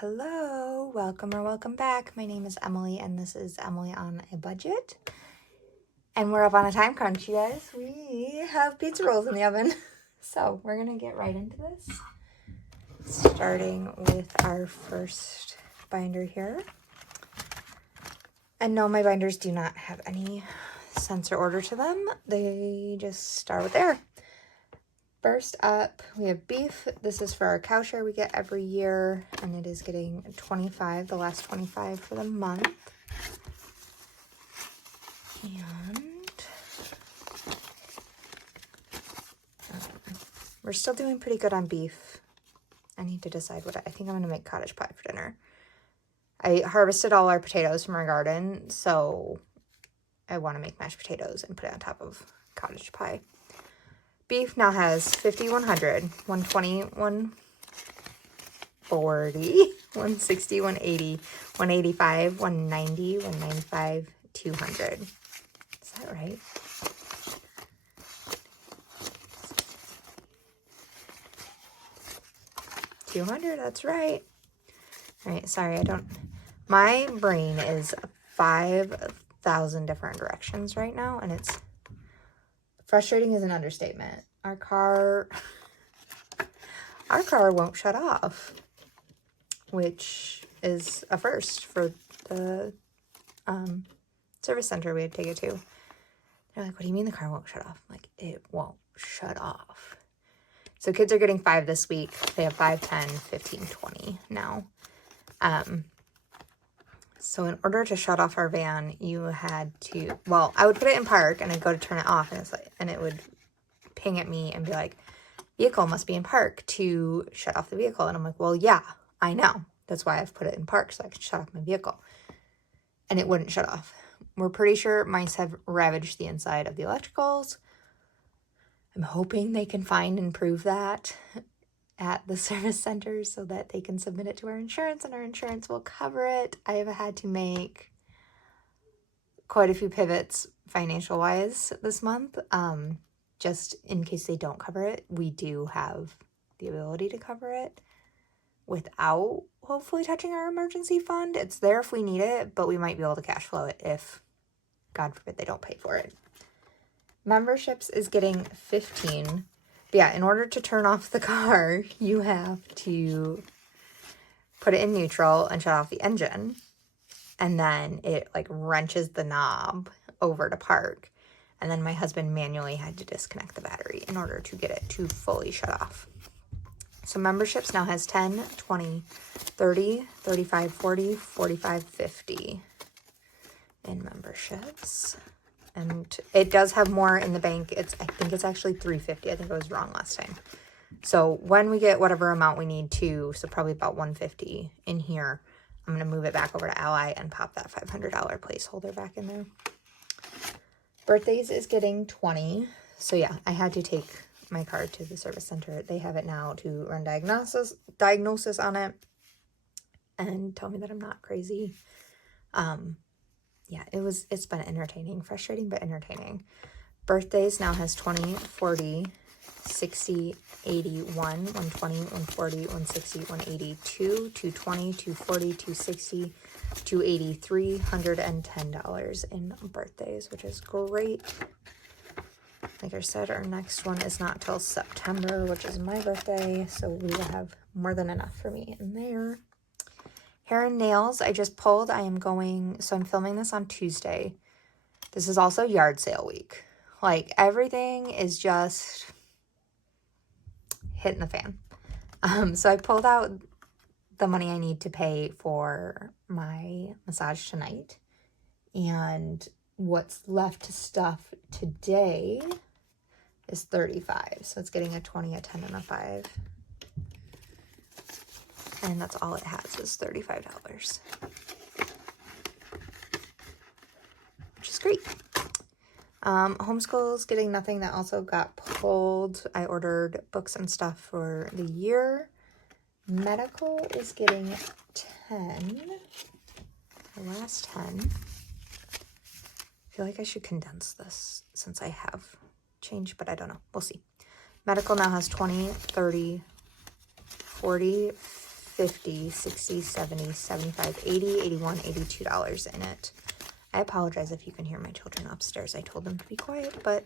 Hello, welcome or welcome back. My name is Emily and this is Emily on a Budget. And we're up on a time crunch, you guys. We have pizza rolls in the oven. So we're gonna get right into this. Starting with our first binder here. And no, my binders do not have any sensor order to them. They just start with air. First up, we have beef. This is for our cow share we get every year, and it is getting 25, the last 25 for the month. And we're still doing pretty good on beef. I need to decide what I think I'm going to make cottage pie for dinner. I harvested all our potatoes from our garden, so I want to make mashed potatoes and put it on top of cottage pie. Beef now has 50, 100, 120, 140, 160, 180, 185, 190, 195, 200. Is that right? $200, that's right. All right, sorry, my brain is 5,000 different directions right now, and it's frustrating is an understatement. Our car won't shut off, which is a first for the service center we had to take it to. They're like, what do you mean the car won't shut off? I'm like, it won't shut off. So kids are getting 5 this week. They have 5, 10, 15, 20 now. So in order to shut off our van, you had to, well, I would put it in park and I'd go to turn it off, and it's like, and it would ping at me and be like, vehicle must be in park to shut off the vehicle. And I'm like, well, yeah, I know. That's why I've put it in park, so I can shut off my vehicle. And it wouldn't shut off. We're pretty sure mice have ravaged the inside of the electricals. I'm hoping they can find and prove that at the service center so that they can submit it to our insurance and our insurance will cover it. I have had to make quite a few pivots financial wise this month. Just in case they don't cover it, we do have the ability to cover it without hopefully touching our emergency fund. It's there if we need it, but we might be able to cash flow it if, God forbid, they don't pay for it. Memberships is getting 15. But yeah, in order to turn off the car, you have to put it in neutral and shut off the engine. And then it like wrenches the knob over to park. And then my husband manually had to disconnect the battery in order to get it to fully shut off. So memberships now has 10, 20, 30, 35, 40, 45, 50 in memberships. And it does have more in the bank. I think it's actually $350. I think I was wrong last time. So when we get whatever amount we need to, so probably about $150 in here, I'm going to move it back over to Ally and pop that $500 placeholder back in there. Birthdays is getting 20. So yeah, I had to take my car to the service center. They have it now to run diagnosis on it and tell me that I'm not crazy. Yeah, it's been entertaining, frustrating, but entertaining. Birthdays now has 20, 40, 60, 80, 120, 140, 160, 182, 220, 240, 260, 280, $310 in birthdays, which is great. Like I said, our next one is not till September, which is my birthday, so we will have more than enough for me in there. Hair and nails, I just pulled. So I'm filming this on Tuesday. This is also yard sale week. Like, everything is just hitting the fan. So I pulled out the money I need to pay for my massage tonight. And what's left to stuff today is $35. So it's getting a 20, a 10, and a 5. And that's all it has is $35. Which is great. Homeschool's getting nothing. That also got pulled. I ordered books and stuff for the year. Medical is getting 10. The last 10. I feel like I should condense this since I have change, but I don't know. We'll see. Medical now has 20, 30, 40, $50, $60, $70, $75, $80, $81, $82 in it. I apologize if you can hear my children upstairs. I told them to be quiet, but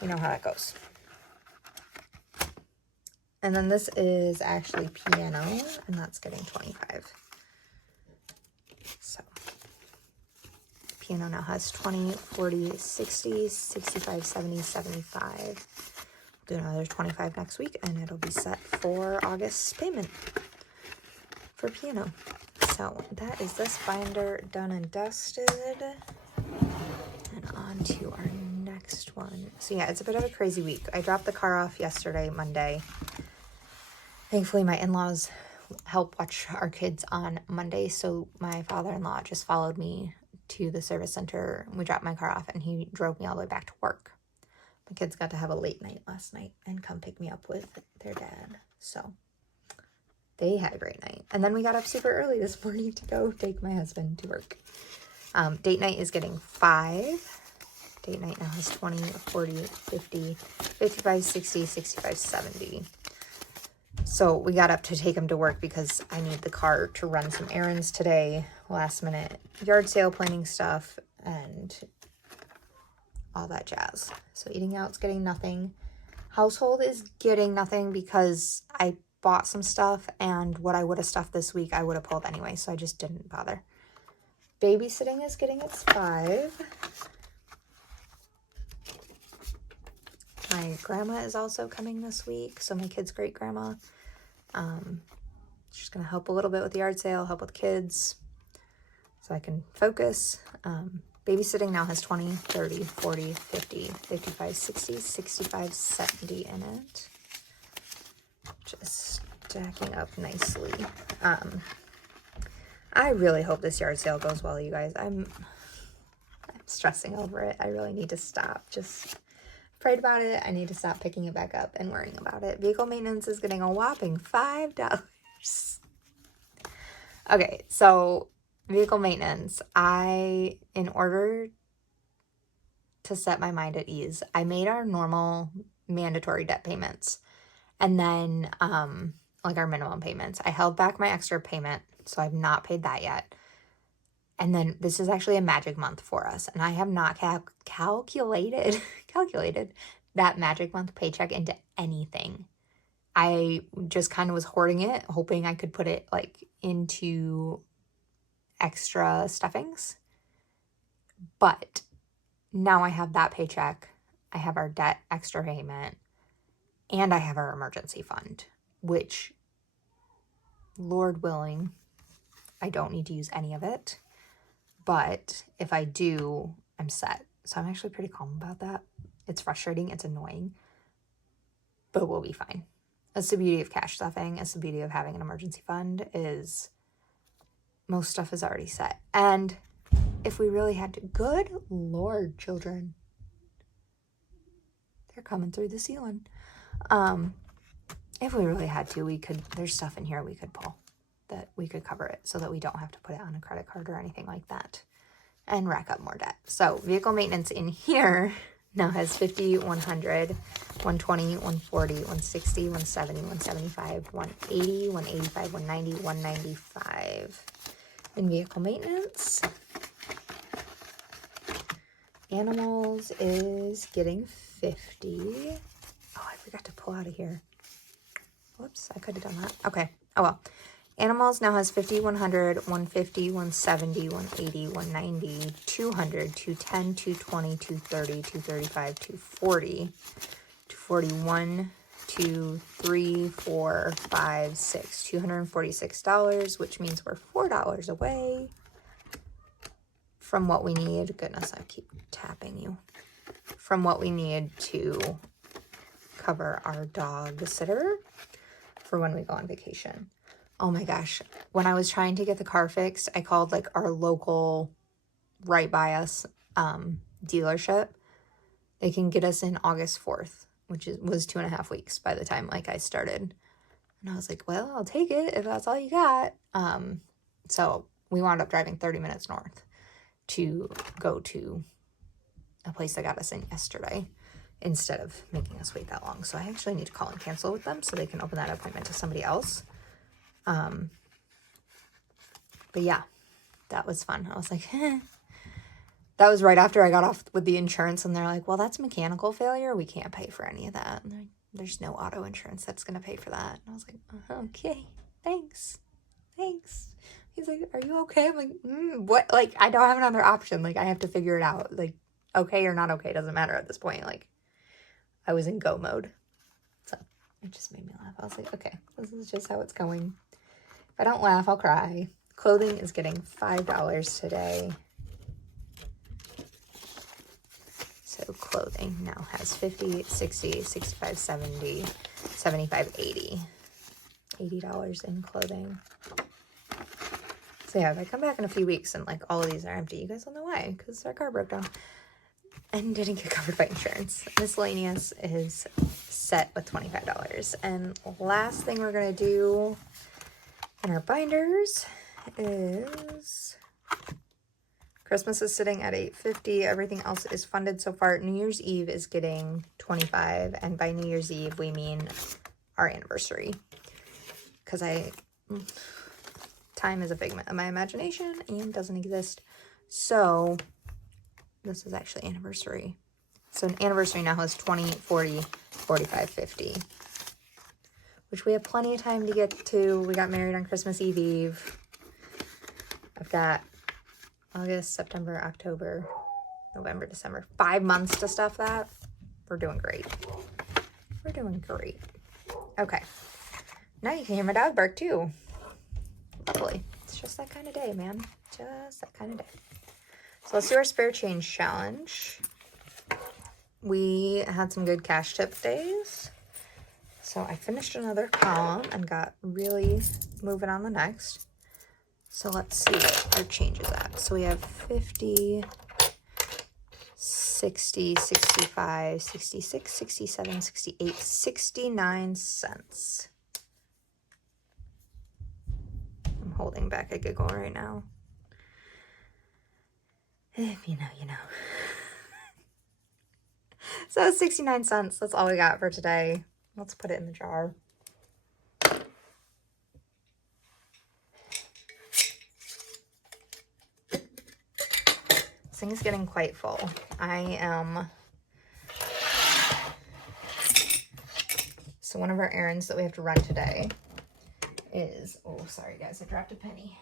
you know how that goes. And then this is actually piano, and that's getting $25. So piano now has 20, 40, 60, 65, 70, 75. Do another 25 next week, and it'll be set for August's payment for piano. So that is this binder done and dusted. And on to our next one. So yeah, it's a bit of a crazy week. I dropped the car off yesterday, Monday. Thankfully, my in-laws help watch our kids on Monday, so my father-in-law just followed me to the service center. We dropped my car off, and he drove me all the way back to work. My kids got to have a late night last night and come pick me up with their dad, so they had a great night. And then we got up super early this morning to go take my husband to work. Date night is getting $5. Date night now has 20, 40, 50, 55, 60, 65, 70. So we got up to take him to work because I need the car to run some errands today, last minute yard sale planning stuff, and all that jazz. So eating out's getting nothing. Household is getting nothing because I bought some stuff, and what I would have stuffed this week I would have pulled anyway, so I just didn't bother. Babysitting is getting its $5. My grandma is also coming this week, so my kid's great grandma. She's gonna help a little bit with the yard sale, help with kids, so I can focus. Babysitting now has 20, 30, 40, 50, 55, 60, 65, 70 in it. Just stacking up nicely. I really hope this yard sale goes well, you guys. I'm stressing over it. I really need to stop. Just prayed about it. I need to stop picking it back up and worrying about it. Vehicle maintenance is getting a whopping $5. Okay, so vehicle maintenance. In order to set my mind at ease, I made our normal mandatory debt payments. And then, like our minimum payments. I held back my extra payment, so I've not paid that yet. And then this is actually a magic month for us. And I have not calculated that magic month paycheck into anything. I just kind of was hoarding it, hoping I could put it like into extra stuffings. But now I have that paycheck. I have our debt extra payment. And I have our emergency fund, which, Lord willing, I don't need to use any of it. But if I do, I'm set. So I'm actually pretty calm about that. It's frustrating. It's annoying. But we'll be fine. That's the beauty of cash stuffing. That's the beauty of having an emergency fund, is most stuff is already set. And if we really had to, good Lord, children, they're coming through the ceiling. If we really had to, there's stuff in here we could pull that we could cover it so that we don't have to put it on a credit card or anything like that and rack up more debt. So vehicle maintenance in here now has 50, 100, 120, 140, 160, 170, 175, 180, 185, 190, 195 in vehicle maintenance. Animals is getting 50. Oh, I forgot to pull out of here. Whoops, I could have done that. Okay. Oh, well. Animals now has 50, 100, 150, 170, 180, 190, 200, 210, 220, 230, 235, 240, 241, 2, 3, 4, 5, 6, $246, which means we're $4 away from what we need. Goodness, I keep tapping you. From what we need to cover our dog sitter for when we go on vacation. Oh my gosh. When I was trying to get the car fixed, I called like our local right by us dealership. They can get us in August 4th, which was 2.5 weeks by the time like I started. And I was like, well, I'll take it if that's all you got. So we wound up driving 30 minutes north to go to a place that got us in yesterday instead of making us wait that long. So I actually need to call and cancel with them so they can open that appointment to somebody else. But yeah, that was fun. I was like, that was right after I got off with the insurance, and they're like, well, that's mechanical failure. We can't pay for any of that. And like, there's no auto insurance that's going to pay for that. And I was like, okay, thanks. He's like, are you okay? I'm like, what? Like, I don't have another option. Like, I have to figure it out. Like, okay or not okay doesn't matter at this point. Like, I was in go mode. So it just made me laugh. I was like, okay, this is just how it's going. If I don't laugh, I'll cry. Clothing is getting $5 today. So clothing now has 50, 60, 65, 70, 75, 80. $80 in clothing. So yeah, if I come back in a few weeks and like all of these are empty, you guys will know why, because our car broke down and didn't get covered by insurance. Miscellaneous is set with $25. And last thing we're gonna do in our binders is Christmas is sitting at $8.50. Everything else is funded so far. New Year's Eve is getting $25, and by New Year's Eve we mean our anniversary, because time is a figment of my imagination and doesn't exist. So this is actually anniversary. So an anniversary now has 20, 40, 45, 50, which we have plenty of time to get to. We got married on Christmas Eve. I've got August, September, October, November, December. 5 months to stuff that. We're doing great. We're doing great. Okay. Now you can hear my dog bark too. Lovely. It's just that kind of day, man. Just that kind of day. So let's do our spare change challenge. We had some good cash tip days. So I finished another column and got really moving on the next. So let's see what our change is at. So we have 50, 60, 65, 66, 67, 68, 69 cents. I'm holding back a giggle right now. If you know, you know. So 69 cents, that's all we got for today. Let's put it in the jar. This thing is getting quite full. So one of our errands that we have to run today is, oh, sorry guys, I dropped a penny.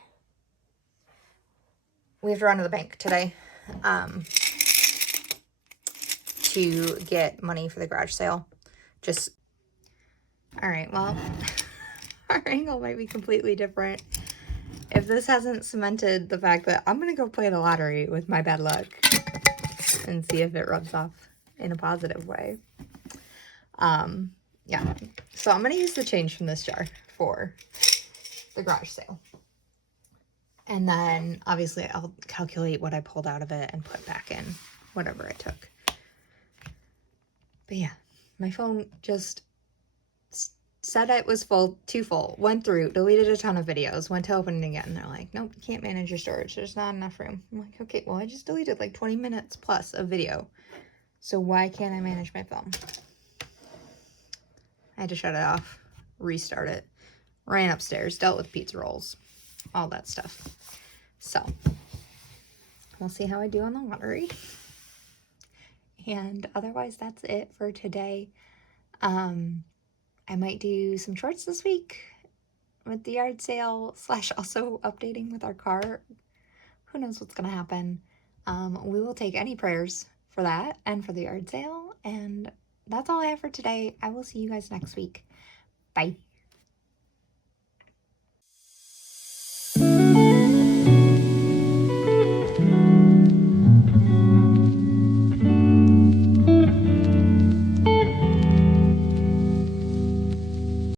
We have to run to the bank today to get money for the garage sale. All right, well, our angle might be completely different. If this hasn't cemented the fact that I'm going to go play the lottery with my bad luck and see if it rubs off in a positive way. Yeah, so I'm going to use the change from this jar for the garage sale. And then obviously I'll calculate what I pulled out of it and put back in whatever I took. But yeah, my phone just said it was full, too full, went through, deleted a ton of videos, went to open it again. They're like, nope, you can't manage your storage. There's not enough room. I'm like, okay, well, I just deleted like 20 minutes plus of video. So why can't I manage my phone? I had to shut it off, restart it, ran upstairs, dealt with pizza rolls, all that stuff. So we'll see how I do on the lottery. And otherwise, that's it for today. I might do some shorts this week with the yard sale / also updating with our car. Who knows what's going to happen. We will take any prayers for that and for the yard sale. And that's all I have for today. I will see you guys next week. Bye.